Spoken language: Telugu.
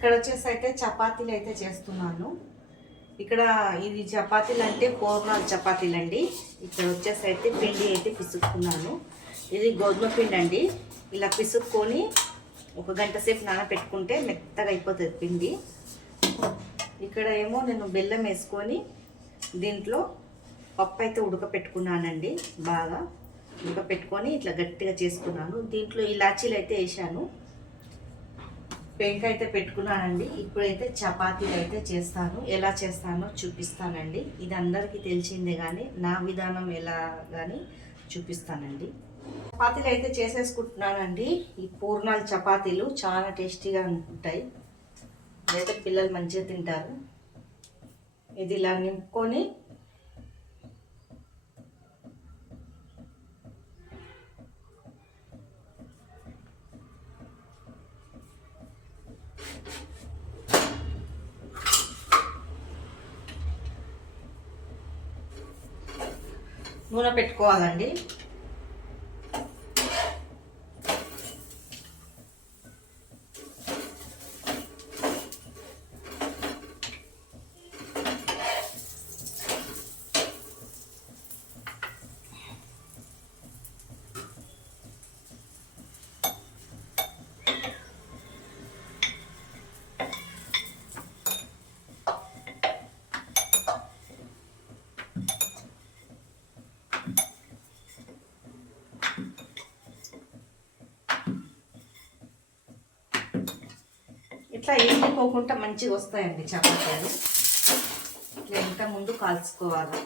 ఇక్కడ వచ్చేసి అయితే చపాతీలు అయితే చేస్తున్నాను. ఇక్కడ ఇది చపాతీలు అంటే పూర్ణాలు చపాతీలు అండి. ఇక్కడ వచ్చేసి అయితే పిండి అయితే పిసుక్కున్నాను. ఇది గోధుమ పిండి అండి. ఇలా పిసుక్కొని 1 గంట సేపు నానబెట్టుకుంటే మెత్తగా అయిపోతుంది పిండి. ఇక్కడ ఏమో నేను బెల్లం వేసుకొని దీంట్లో పప్పు అయితే ఉడకపెట్టుకున్నానండి. బాగా ఉడకపెట్టుకొని ఇట్లా గట్టిగా చేసుకున్నాను. దీంట్లో ఇలాచీలు అయితే వేసాను. పెంక అయితే పెట్టుకున్నానండి. ఇప్పుడైతే చపాతీలు అయితే చేస్తాను. ఎలా చేస్తానో చూపిస్తానండి. ఇది అందరికీ తెలిసిందే, కానీ నా విధానం ఎలా కానీ చూపిస్తానండి. చపాతీలు అయితే చేసేసుకుంటున్నానండి. ఈ పూర్ణాలు చపాతీలు చాలా టేస్టీగా ఉంటాయి. అయితే పిల్లలు మంచిగా తింటారు. ఇది ఇలా నింపుకొని నూనె పెట్టుకోవాలండి. ఇట్లా ఎండిపోకుండా మంచిగా వస్తాయండి చపాతీలు. ఇట్లా ఇంత ముందు కాల్చుకోవాలి.